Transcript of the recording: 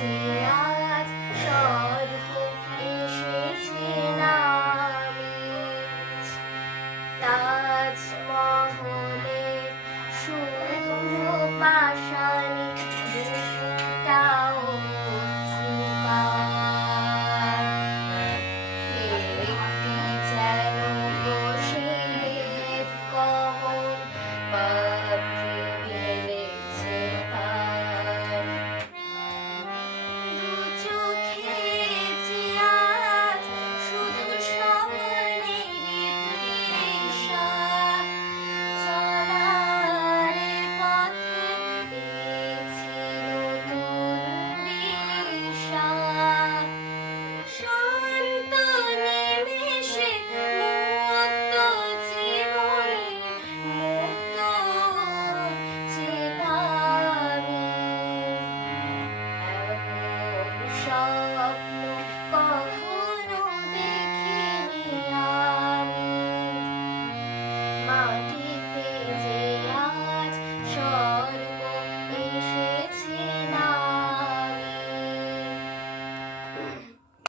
যে আজ স্বর্গ এসেছে নামে, তাজমহলের শুভ্র পাষাণে বুকটাও অশ্রুকার। একটি যেন শ্বেত কমল পাখি মেলেছে তার। দু চোখে যে আজ শুধু স্বপ্নেরই তৃষা, চলার পথে পেয়েছি নতুন দিশা। শান্ত নিমেষে মুক্ত জীবন, মুক্ত চেতামি। এমন স্বপ্ন কখনো দেখিনি আমি। মাটিতে যে আজ স্বর্গ এসেছে না।